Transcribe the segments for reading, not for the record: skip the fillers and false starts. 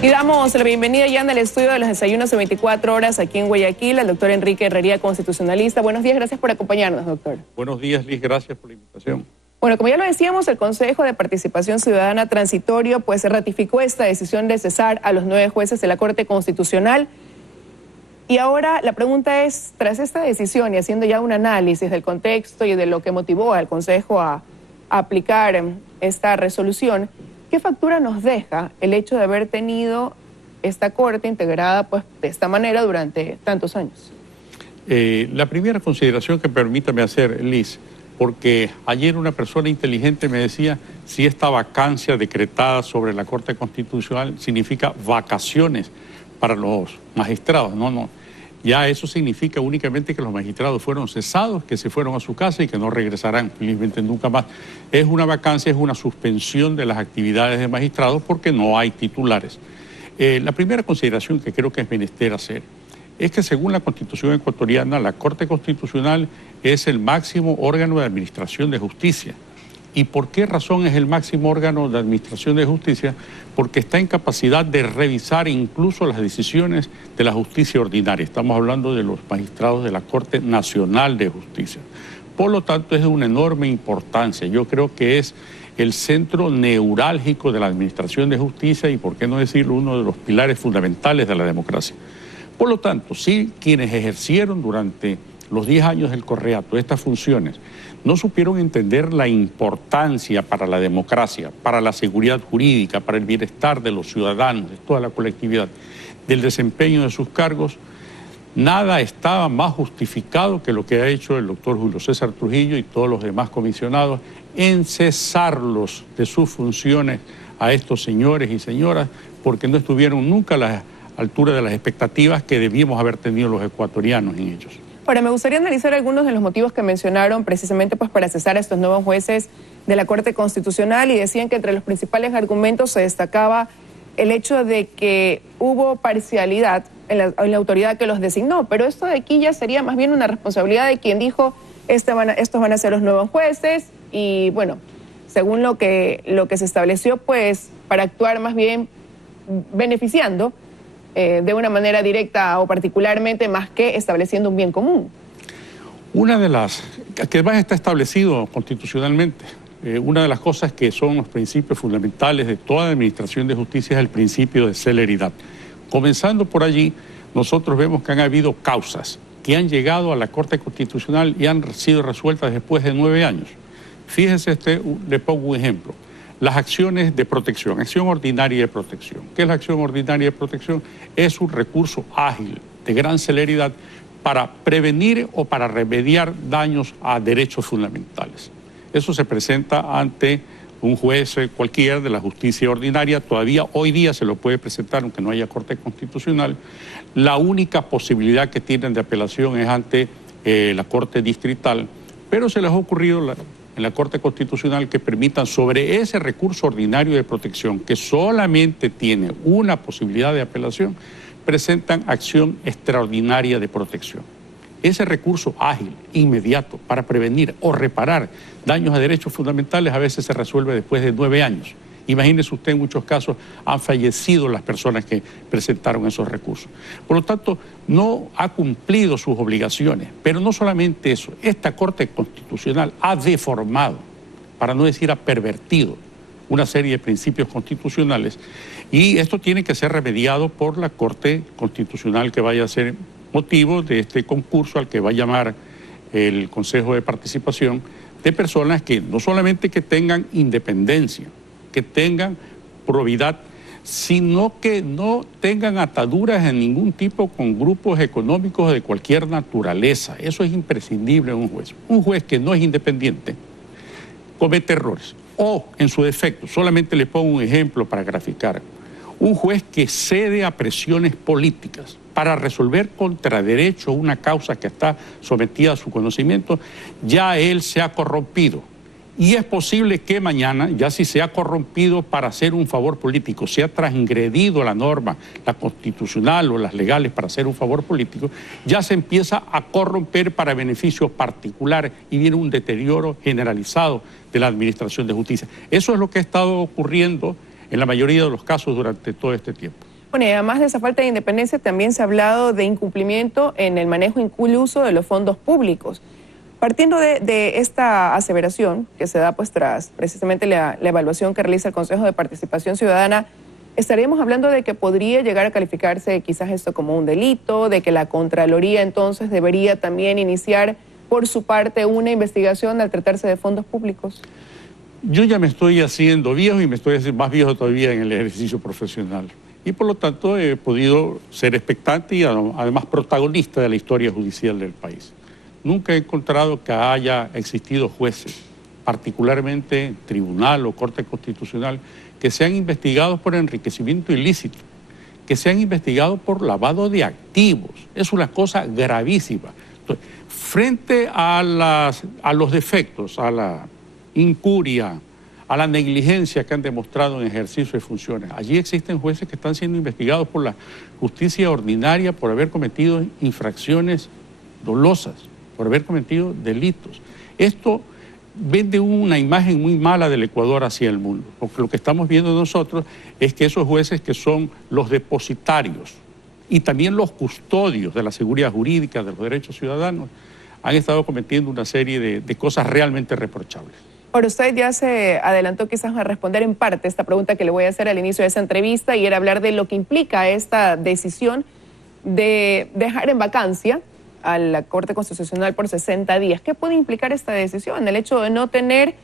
Y damos la bienvenida ya en el estudio de los desayunos de 24 horas aquí en Guayaquil al doctor Enrique Herrería, constitucionalista. Buenos días, gracias por acompañarnos, doctor. Buenos días, Liz, gracias por la invitación. Bueno, como ya lo decíamos, el Consejo de Participación Ciudadana Transitorio pues ratificó esta decisión de cesar a los 9 jueces de la Corte Constitucional. Y ahora la pregunta es, tras esta decisión y haciendo ya un análisis del contexto y de lo que motivó al Consejo a aplicar esta resolución, ¿qué factura nos deja el hecho de haber tenido esta Corte integrada pues de esta manera durante tantos años? La primera consideración que permítame hacer, Liz, porque ayer una persona inteligente me decía si esta vacancia decretada sobre la Corte Constitucional significa vacaciones para los magistrados. No. Ya eso significa únicamente que los magistrados fueron cesados, que se fueron a su casa y que no regresarán, felizmente nunca más. Es una vacancia, es una suspensión de las actividades de magistrados porque no hay titulares. La primera consideración que creo que es menester hacer es que según la Constitución ecuatoriana, la Corte Constitucional es el máximo órgano de administración de justicia. ¿Y por qué razón es el máximo órgano de administración de justicia? Porque está en capacidad de revisar incluso las decisiones de la justicia ordinaria. Estamos hablando de los magistrados de la Corte Nacional de Justicia. Por lo tanto, es de una enorme importancia. Yo creo que es el centro neurálgico de la administración de justicia y, por qué no decirlo, uno de los pilares fundamentales de la democracia. Por lo tanto, sí, quienes ejercieron durante los 10 años del Correato estas funciones no supieron entender la importancia para la democracia, para la seguridad jurídica, para el bienestar de los ciudadanos, de toda la colectividad, del desempeño de sus cargos. Nada estaba más justificado que lo que ha hecho el doctor Julio César Trujillo y todos los demás comisionados en cesarlos de sus funciones a estos señores y señoras porque no estuvieron nunca a la altura de las expectativas que debíamos haber tenido los ecuatorianos en ellos. Ahora, me gustaría analizar algunos de los motivos que mencionaron precisamente pues, para cesar a estos nuevos jueces de la Corte Constitucional y decían que entre los principales argumentos se destacaba el hecho de que hubo parcialidad en la autoridad que los designó, pero esto de aquí ya sería más bien una responsabilidad de quien dijo estos van a ser los nuevos jueces y bueno, según lo que se estableció pues para actuar más bien beneficiando de una manera directa o particularmente más que estableciendo un bien común. Una de las que más está establecido constitucionalmente, una de las cosas que son los principios fundamentales de toda administración de justicia es el principio de celeridad. Comenzando por allí, nosotros vemos que han habido causas que han llegado a la Corte Constitucional y han sido resueltas después de 9 años. Fíjese, le pongo un ejemplo. Las acciones de protección, acción ordinaria de protección. ¿Qué es la acción ordinaria de protección? Es un recurso ágil, de gran celeridad, para prevenir o para remediar daños a derechos fundamentales. Eso se presenta ante un juez cualquiera de la justicia ordinaria. Todavía hoy día se lo puede presentar, aunque no haya Corte Constitucional. La única posibilidad que tienen de apelación es ante la Corte Distrital, pero se les ha ocurrido en la Corte Constitucional que permitan sobre ese recurso ordinario de protección, que solamente tiene una posibilidad de apelación, presentan acción extraordinaria de protección. Ese recurso ágil, inmediato, para prevenir o reparar daños a derechos fundamentales a veces se resuelve después de 9 años. Imagínese usted, en muchos casos han fallecido las personas que presentaron esos recursos. Por lo tanto, no ha cumplido sus obligaciones. Pero no solamente eso, esta Corte Constitucional ha deformado, para no decir ha pervertido, una serie de principios constitucionales. Y esto tiene que ser remediado por la Corte Constitucional que vaya a ser motivo de este concurso al que va a llamar el Consejo de Participación de personas que no solamente que tengan independencia, que tengan probidad, sino que no tengan ataduras en ningún tipo con grupos económicos de cualquier naturaleza. Eso es imprescindible en un juez. Un juez que no es independiente comete errores. O, en su defecto, solamente le pongo un ejemplo para graficar, un juez que cede a presiones políticas para resolver contra derecho una causa que está sometida a su conocimiento, ya él se ha corrompido. Y es posible que mañana, ya si se ha corrompido para hacer un favor político, se ha transgredido la norma, la constitucional o las legales para hacer un favor político, ya se empieza a corromper para beneficio particular y viene un deterioro generalizado de la administración de justicia. Eso es lo que ha estado ocurriendo en la mayoría de los casos durante todo este tiempo. Bueno, y además de esa falta de independencia, también se ha hablado de incumplimiento en el manejo incluso de los fondos públicos. Partiendo de esta aseveración que se da pues tras precisamente la evaluación que realiza el Consejo de Participación Ciudadana, estaríamos hablando de que podría llegar a calificarse quizás esto como un delito, de que la Contraloría entonces debería también iniciar por su parte una investigación al tratarse de fondos públicos. Yo ya me estoy haciendo viejo y me estoy haciendo más viejo todavía en el ejercicio profesional. Y por lo tanto he podido ser expectante y además protagonista de la historia judicial del país. Nunca he encontrado que haya existido jueces, particularmente tribunal o corte constitucional, que sean investigados por enriquecimiento ilícito, que sean investigados por lavado de activos. Es una cosa gravísima. Entonces, frente a los defectos, a la incuria, a la negligencia que han demostrado en ejercicio de funciones, allí existen jueces que están siendo investigados por la justicia ordinaria por haber cometido infracciones dolosas, por haber cometido delitos. Esto vende una imagen muy mala del Ecuador hacia el mundo, porque lo que estamos viendo nosotros es que esos jueces que son los depositarios y también los custodios de la seguridad jurídica, de los derechos ciudadanos, han estado cometiendo una serie de cosas realmente reprochables. Ahora, usted ya se adelantó quizás a responder en parte esta pregunta que le voy a hacer al inicio de esa entrevista, y era hablar de lo que implica esta decisión de dejar en vacancia a la Corte Constitucional por 60 días. ¿Qué puede implicar esta decisión? El hecho de no tener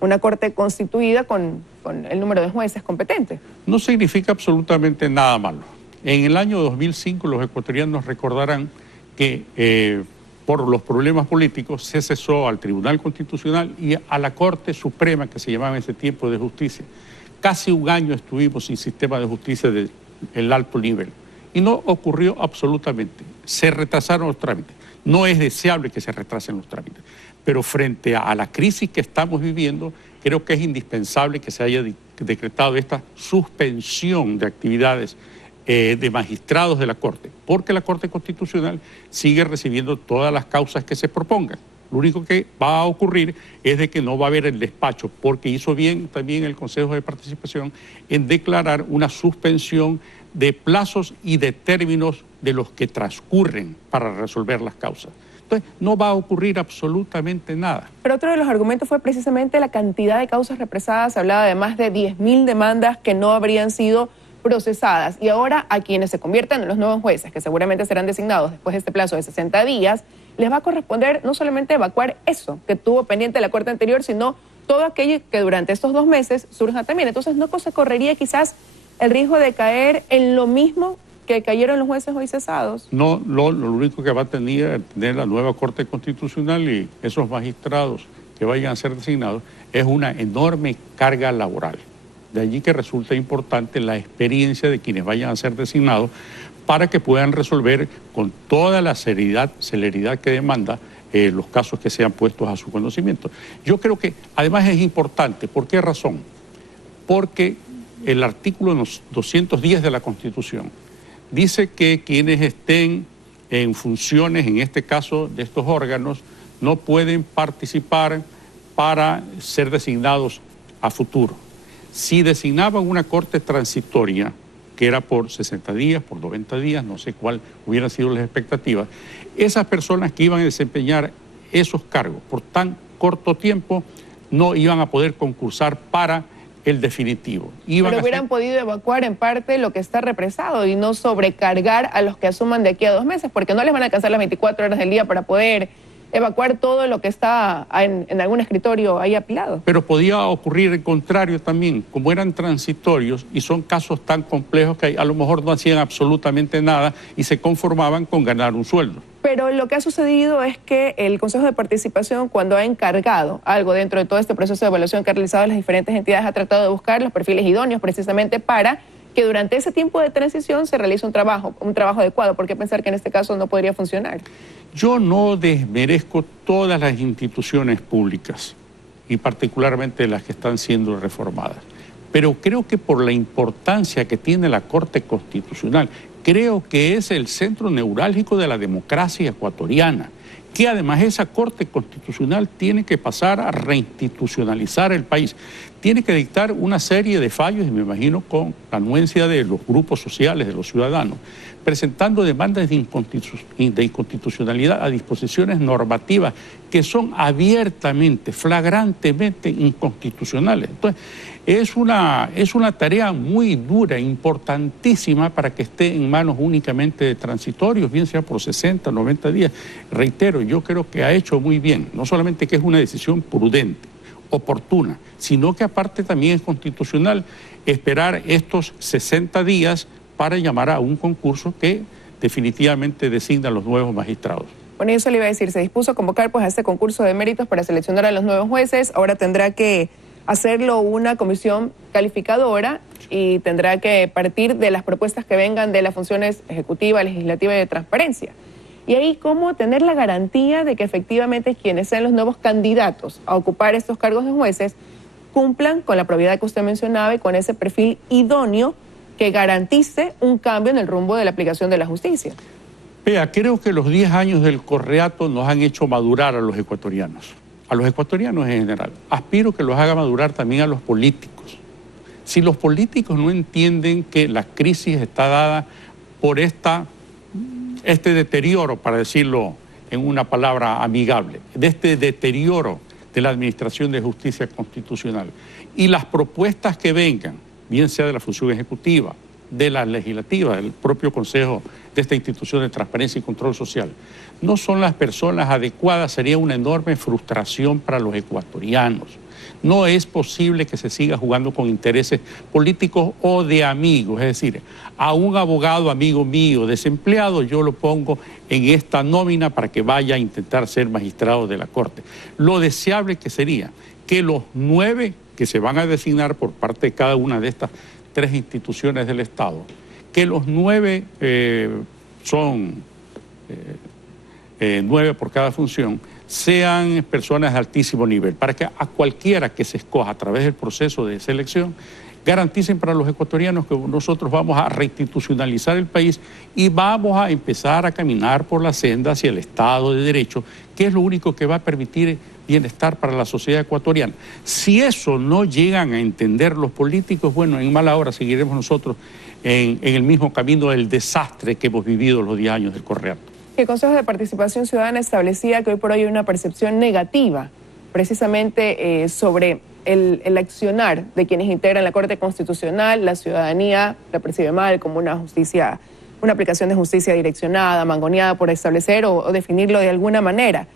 una Corte constituida con el número de jueces competentes. No significa absolutamente nada malo. En el año 2005 los ecuatorianos recordarán que por los problemas políticos se cesó al Tribunal Constitucional y a la Corte Suprema, que se llamaba en ese tiempo de justicia. Casi un año estuvimos sin sistema de justicia del alto nivel y no ocurrió absolutamente. Se retrasaron los trámites. No es deseable que se retrasen los trámites, pero frente a la crisis que estamos viviendo, creo que es indispensable que se haya decretado esta suspensión de actividades de magistrados de la Corte, porque la Corte Constitucional sigue recibiendo todas las causas que se propongan. Lo único que va a ocurrir es de que no va a haber el despacho, porque hizo bien también el Consejo de Participación en declarar una suspensión de plazos y de términos de los que transcurren para resolver las causas. Entonces, no va a ocurrir absolutamente nada. Pero otro de los argumentos fue precisamente la cantidad de causas represadas. Se hablaba de más de 10.000 demandas que no habrían sido procesadas, y ahora a quienes se conviertan en los nuevos jueces, que seguramente serán designados después de este plazo de 60 días, les va a corresponder no solamente evacuar eso que tuvo pendiente la Corte anterior, sino todo aquello que durante estos 2 meses surja también. Entonces, ¿no se correría quizás el riesgo de caer en lo mismo que cayeron los jueces hoy cesados? No, lo único que va a tener la nueva Corte Constitucional y esos magistrados que vayan a ser designados es una enorme carga laboral. De allí que resulta importante la experiencia de quienes vayan a ser designados para que puedan resolver con toda la celeridad que demanda los casos que sean puestos a su conocimiento. Yo creo que además es importante. ¿Por qué razón? Porque el artículo 210 de la Constitución dice que quienes estén en funciones, en este caso de estos órganos, no pueden participar para ser designados a futuro. Si designaban una corte transitoria, que era por 60 días, por 90 días, no sé cuál hubieran sido las expectativas, esas personas que iban a desempeñar esos cargos por tan corto tiempo no iban a poder concursar para el definitivo. Pero hubieran podido evacuar en parte lo que está represado y no sobrecargar a los que asuman de aquí a 2 meses, porque no les van a alcanzar las 24 horas del día para poder evacuar todo lo que está en algún escritorio ahí apilado. Pero podía ocurrir el contrario también, como eran transitorios y son casos tan complejos que a lo mejor no hacían absolutamente nada y se conformaban con ganar un sueldo. Pero lo que ha sucedido es que el Consejo de Participación, cuando ha encargado algo dentro de todo este proceso de evaluación que ha realizado las diferentes entidades, ha tratado de buscar los perfiles idóneos precisamente para que durante ese tiempo de transición se realice un trabajo adecuado. ¿Por qué pensar que en este caso no podría funcionar? Yo no desmerezco todas las instituciones públicas y particularmente las que están siendo reformadas, pero creo que por la importancia que tiene la Corte Constitucional, creo que es el centro neurálgico de la democracia ecuatoriana. que además esa Corte Constitucional tiene que pasar a reinstitucionalizar el país. Tiene que dictar una serie de fallos, y me imagino con la anuencia de los grupos sociales, de los ciudadanos, presentando demandas de inconstitucionalidad a disposiciones normativas que son abiertamente, flagrantemente inconstitucionales. Entonces, es una tarea muy dura, importantísima para que esté en manos únicamente de transitorios, bien sea por 60, 90 días. Reitero, yo creo que ha hecho muy bien, no solamente que es una decisión prudente, oportuna, sino que aparte también es constitucional esperar estos 60 días para llamar a un concurso que definitivamente designa a los nuevos magistrados. Bueno, eso le iba a decir, se dispuso a convocar pues a este concurso de méritos para seleccionar a los nuevos jueces, ahora tendrá que hacerlo una comisión calificadora y tendrá que partir de las propuestas que vengan de las funciones ejecutiva, legislativa y de transparencia. Y ahí, ¿cómo tener la garantía de que efectivamente quienes sean los nuevos candidatos a ocupar estos cargos de jueces cumplan con la probidad que usted mencionaba y con ese perfil idóneo que garantice un cambio en el rumbo de la aplicación de la justicia? Vea, creo que los 10 años del Correato nos han hecho madurar a los ecuatorianos en general. Aspiro que los haga madurar también a los políticos. Si los políticos no entienden que la crisis está dada por este deterioro, para decirlo en una palabra amigable, de este deterioro de la administración de justicia constitucional, y las propuestas que vengan, bien sea de la función ejecutiva, de la legislativa, del propio Consejo de esta institución de transparencia y control social, no son las personas adecuadas, sería una enorme frustración para los ecuatorianos. No es posible que se siga jugando con intereses políticos o de amigos. Es decir, a un abogado amigo mío desempleado yo lo pongo en esta nómina para que vaya a intentar ser magistrado de la Corte. Lo deseable que sería que los 9 que se van a designar por parte de cada una de estas 3 instituciones del Estado, que los 9 son 9 por cada función, sean personas de altísimo nivel, para que a cualquiera que se escoja a través del proceso de selección, garanticen para los ecuatorianos que nosotros vamos a reinstitucionalizar el país y vamos a empezar a caminar por la senda hacia el Estado de Derecho, que es lo único que va a permitir bienestar para la sociedad ecuatoriana. Si eso no llegan a entender los políticos, bueno, en mala hora seguiremos nosotros en el mismo camino del desastre que hemos vivido los 10 años del Correato. El Consejo de Participación Ciudadana establecía que hoy por hoy hay una percepción negativa precisamente sobre el accionar de quienes integran la Corte Constitucional. La ciudadanía la percibe mal como una aplicación de justicia direccionada, mangoneada por establecer o definirlo de alguna manera.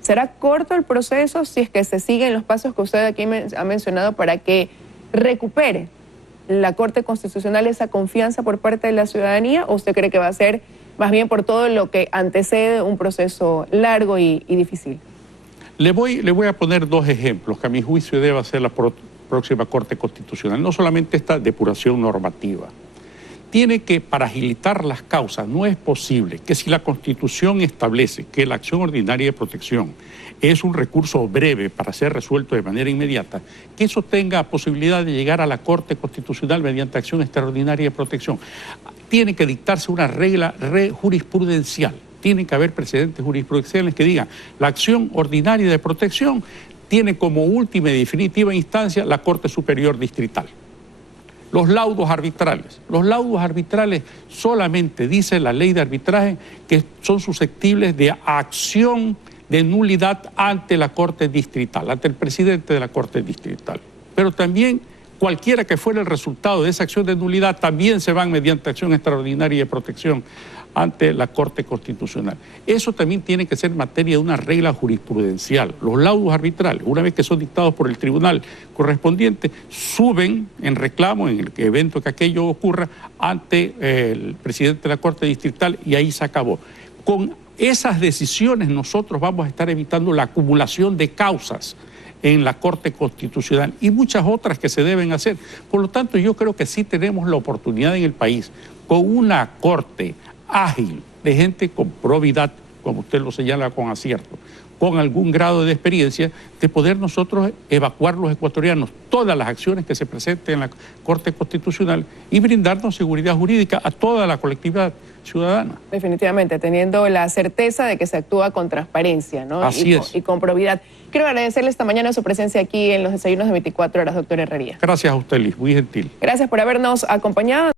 ¿Será corto el proceso si es que se siguen los pasos que usted aquí ha mencionado para que recupere la Corte Constitucional esa confianza por parte de la ciudadanía, o usted cree que va a ser más bien por todo lo que antecede un proceso largo y difícil? Le voy a poner 2 ejemplos que a mi juicio debe hacer la próxima Corte Constitucional. No solamente esta depuración normativa. Tiene que, para agilitar las causas, no es posible que si la Constitución establece que la acción ordinaria de protección es un recurso breve para ser resuelto de manera inmediata, que eso tenga posibilidad de llegar a la Corte Constitucional mediante acción extraordinaria de protección. Tiene que dictarse una regla jurisprudencial. Tienen que haber precedentes jurisprudenciales que digan la acción ordinaria de protección tiene como última y definitiva instancia la Corte Superior Distrital. Los laudos arbitrales solamente dice la ley de arbitraje que son susceptibles de acción de nulidad ante la Corte Distrital, ante el presidente de la Corte Distrital. Pero también cualquiera que fuera el resultado de esa acción de nulidad también se van mediante acción extraordinaria de protección ante la Corte Constitucional. Eso también tiene que ser materia de una regla jurisprudencial. Los laudos arbitrales, una vez que son dictados por el tribunal correspondiente, suben en reclamo, en el evento que aquello ocurra, ante el presidente de la Corte Distrital, y ahí se acabó. Con esas decisiones nosotros vamos a estar evitando la acumulación de causas en la Corte Constitucional y muchas otras que se deben hacer. Por lo tanto, yo creo que sí tenemos la oportunidad en el país, con una Corte ágil, de gente con probidad, como usted lo señala con acierto, con algún grado de experiencia, de poder nosotros evacuar los ecuatorianos todas las acciones que se presenten en la Corte Constitucional y brindarnos seguridad jurídica a toda la colectividad ciudadana. Definitivamente, teniendo la certeza de que se actúa con transparencia, ¿no? Así es. Y con probidad. Quiero agradecerle esta mañana su presencia aquí en los desayunos de 24 horas, doctor Herrería. Gracias a usted, Liz, muy gentil. Gracias por habernos acompañado.